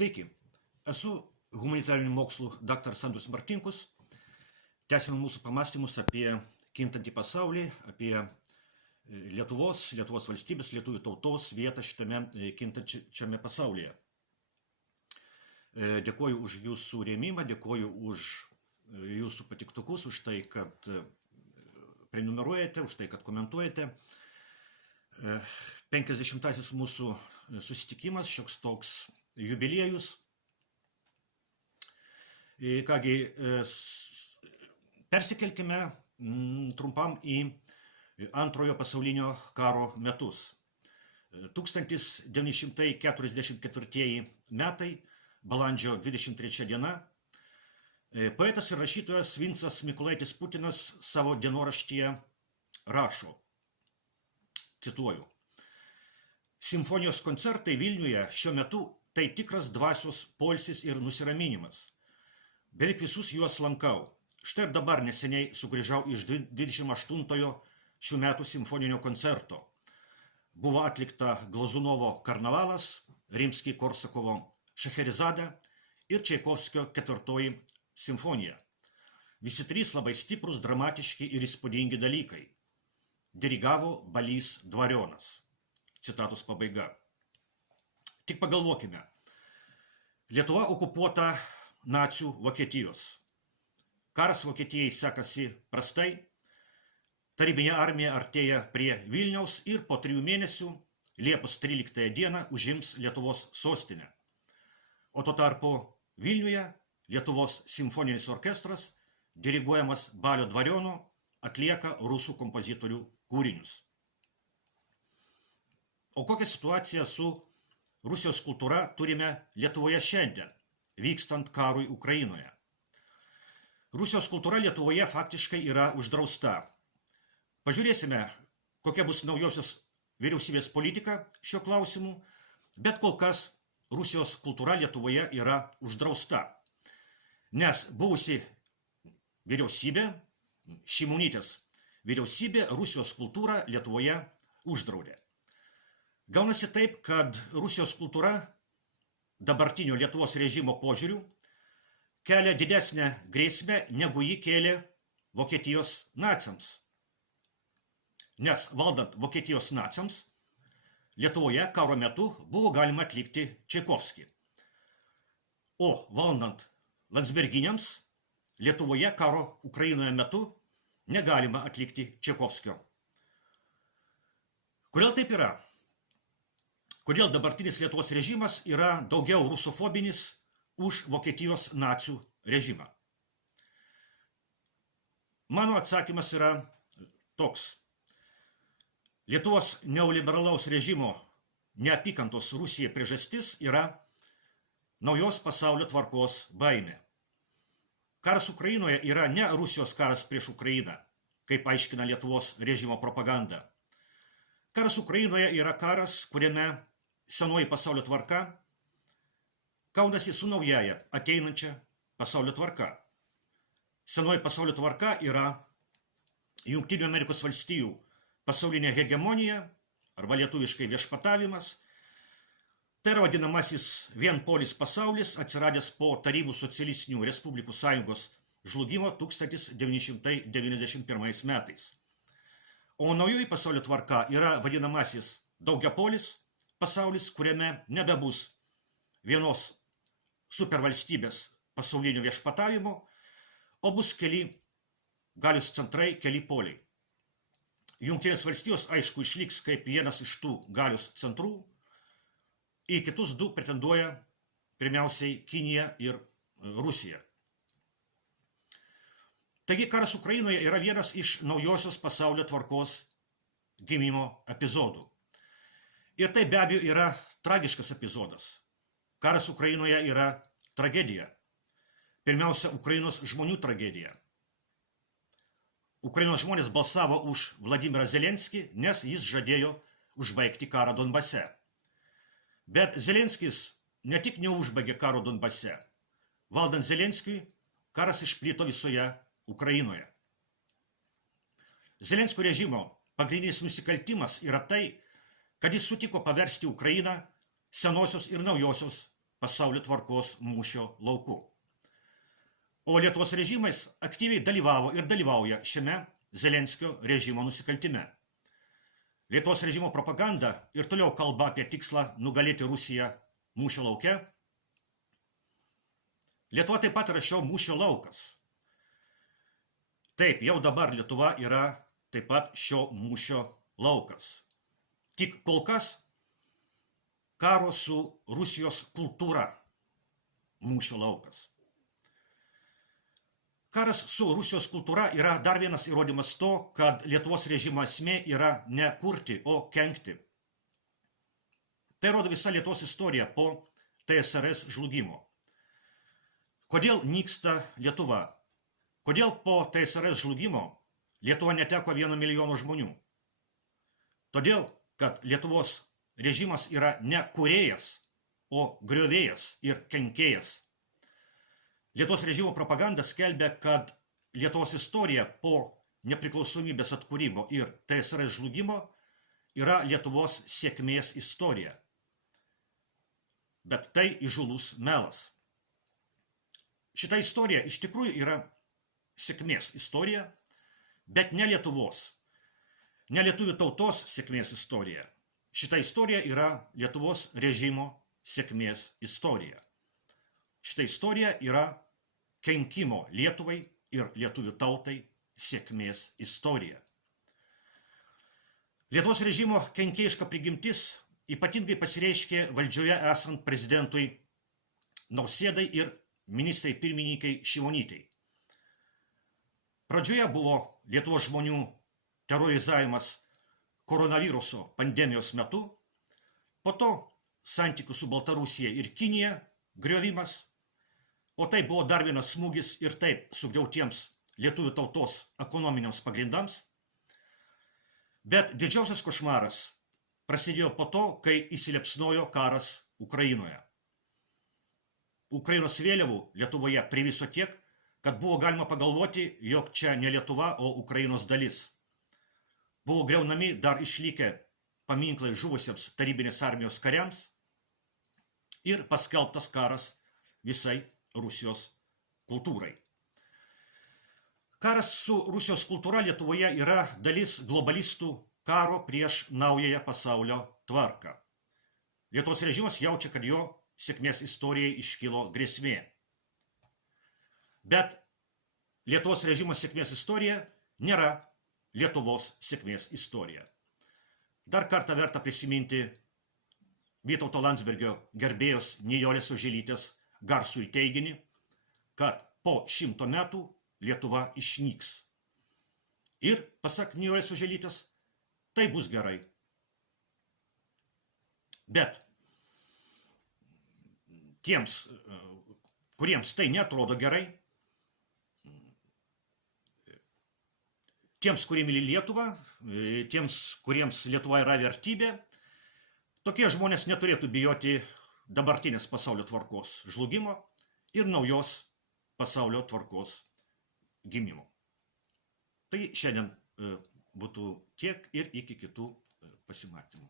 Sveiki, esu humanitarinių mokslų daktaras Andrius Martinkus. Tęsime mūsų pamąstymus apie kintantį pasaulį, apie Lietuvos valstybės, lietuvių tautos vietą šitame kintančiame pasaulyje. Dėkoju už jūsų rėmimą, dėkoju už jūsų patiktukus, už tai, kad prenumeruojate, už tai, kad komentuojate. 50-asis mūsų susitikimas, šioks toks jubiliejus. Kągi, persikelkime trumpam į Antrojo pasaulinio karo metus. 1944 metai, balandžio 23 diena, poetas ir rašytojas Vincas Mykolaitis Putinas savo dienoraštyje rašo, cituoju: Simfonijos koncertai Vilniuje šiuo metu tai tikras dvasios poilsis ir nusiraminimas. Beveik visus juos lankau. Štai ir dabar neseniai sugrįžau iš 28-ojo šių metų simfoninio koncerto. Buvo atlikta Glazunovo Karnavalas, Rimski-Korsakovo Šacherizada ir Čaikovskio 4 simfonija. Visi trys labai stiprus, dramatiški ir įspūdingi dalykai. Dirigavo Balys Dvarionas. Citatos pabaiga. Tik pagalvokime. Lietuva okupuota nacių Vokietijos. Karas Vokietijai sekasi prastai. Tarybinė armija artėja prie Vilniaus ir po 3 mėnesių, Liepos 13 dieną, užims Lietuvos sostinę. O tuo tarpu Vilniuje Lietuvos simfoninis orkestras, diriguojamas Balio Dvariono, atlieka rusų kompozitorių kūrinius. O kokią situaciją su Rusijos kultūra turime Lietuvoje šiandien, vykstant karui Ukrainoje? Rusijos kultūra Lietuvoje faktiškai yra uždrausta. Pažiūrėsime, kokia bus naujosios vyriausybės politika šiuo klausimu, bet kol kas Rusijos kultūra Lietuvoje yra uždrausta, nes buvusi vyriausybė, Šimonytės vyriausybė, Rusijos kultūrą Lietuvoje uždraudė. Gaunasi taip, kad Rusijos kultūra dabartinio Lietuvos režimo požiūriu kelia didesnę grėsmę, negu jį kėlė Vokietijos naciams. Nes valdant Vokietijos naciams, Lietuvoje karo metu buvo galima atlikti Čaikovskį. O valdant Landsberginiams, Lietuvoje karo Ukrainoje metu negalima atlikti Čaikovskio. Kodėl taip yra? Kodėl dabartinis Lietuvos režimas yra daugiau rusofobinis už Vokietijos nacių režimą? Mano atsakymas yra toks. Lietuvos neoliberalaus režimo neapykantos Rusijai priežastis yra naujos pasaulio tvarkos baimė. Karas Ukrainoje yra ne Rusijos karas prieš Ukrainą, kaip aiškina Lietuvos režimo propaganda. Karas Ukrainoje yra karas, kuriame senoji pasaulio tvarka kaunasi su naujaja ateinančia pasaulio tvarka. Senoji pasaulio tvarka yra Jungtinių Amerikos valstijų pasaulinė hegemonija, arba lietuviškai viešpatavimas. Tai yra vadinamasis vienpolis pasaulis, atsiradęs po Tarybų socialistinių respublikų sąjungos žlugimo 1991 metais. O naujoji pasaulio tvarka yra vadinamasis daugiapolis pasaulis, kuriame nebebus vienos supervalstybės pasaulinio viešpatavimo, o bus keli galios centrai, keli poliai. Jungtinės valstijos, aišku, išliks kaip vienas iš tų galios centrų. Į kitus 2 pretenduoja pirmiausiai Kinija ir Rusija. Taigi karas Ukrainoje yra vienas iš naujosios pasaulio tvarkos gimimo epizodų. Ir tai be abejo yra tragiškas epizodas. Karas Ukrainoje yra tragedija. Pirmiausia, Ukrainos žmonių tragedija. Ukrainos žmonės balsavo už Vladimirą Zelenskį, nes jis žadėjo užbaigti karą Donbase. Bet Zelenskis ne tik neužbaigė karo Donbase. Valdant Zelenskiui, karas išplito visoje Ukrainoje. Zelenskio režimo pagrindinis nusikaltimas yra tai, kad jis sutiko paversti Ukrainą senosios ir naujosios pasaulio tvarkos mūšio lauku. O Lietuvos režimais aktyviai dalyvavo ir dalyvauja šiame Zelenskio režimo nusikaltime. Lietuvos režimo propaganda ir toliau kalba apie tikslą nugalėti Rusiją mūšio lauke. Lietuva taip pat yra šio mūšio laukas. Taip, jau dabar Lietuva yra taip pat šio mūšio laukas. Tik kol kas karo su Rusijos kultūra mūšio laukas. Karas su Rusijos kultūra yra dar vienas įrodymas to, kad Lietuvos režimo esmė yra ne kurti, o kenkti. Tai rodo visa Lietuvos istorija po TSRS žlugimo. Kodėl nyksta Lietuva? Kodėl po TSRS žlugimo Lietuva neteko 1 milijono žmonių? Todėl, kad Lietuvos režimas yra ne kūrėjas, o griovėjas ir kenkėjas. Lietuvos režimo propaganda skelbia, kad Lietuvos istorija po nepriklausomybės atkūrimo ir TSRS žlugimo yra Lietuvos sėkmės istorija. Bet tai įžūlus melas. Šita istorija iš tikrųjų yra sėkmės istorija, bet ne Lietuvos, ne lietuvių tautos sėkmės istorija. Šita istorija yra Lietuvos režimo sėkmės istorija. Šita istorija yra kenkimo Lietuvai ir lietuvių tautai sėkmės istorija. Lietuvos režimo kenkėjiška prigimtis ypatingai pasireiškė valdžioje esant prezidentui Nausėdai ir ministrai pirmininkai Šimonytei. Pradžioje buvo Lietuvos žmonių terorizavimas koronaviruso pandemijos metu, po to santykių su Baltarusija ir Kinija griovimas, o tai buvo dar vienas smūgis ir taip sugriautiems lietuvių tautos ekonominiams pagrindams. Bet didžiausias košmaras prasidėjo po to, kai įsiliepsnojo karas Ukrainoje. Ukrainos vėliavų Lietuvoje priviso tiek, kad buvo galima pagalvoti, jog čia ne Lietuva, o Ukrainos dalis. Buvo griaunami dar išlikę paminklai žuvusiems tarybinės armijos kariams ir paskelbtas karas visai Rusijos kultūrai. Karas su Rusijos kultūra Lietuvoje yra dalis globalistų karo prieš naująją pasaulio tvarką. Lietuvos režimas jaučia, kad jo sėkmės istorijai iškilo grėsmė. Bet Lietuvos režimo sėkmės istorija nėra Lietuvos sėkmės istorija. Dar kartą verta prisiminti Vytauto Landsbergio gerbėjos Nijolės Oželytės garsųjį teiginį, kad po 100 metų Lietuva išnyks. Ir, pasak Nijolės Oželytės, tai bus gerai. Bet tiems, kuriems tai neatrodo gerai, tiems, kurie myli Lietuvą, tiems, kuriems Lietuva yra vertybė, tokie žmonės neturėtų bijoti dabartinės pasaulio tvarkos žlugimo ir naujos pasaulio tvarkos gimimo. Tai šiandien būtų tiek ir iki kitų pasimatymų.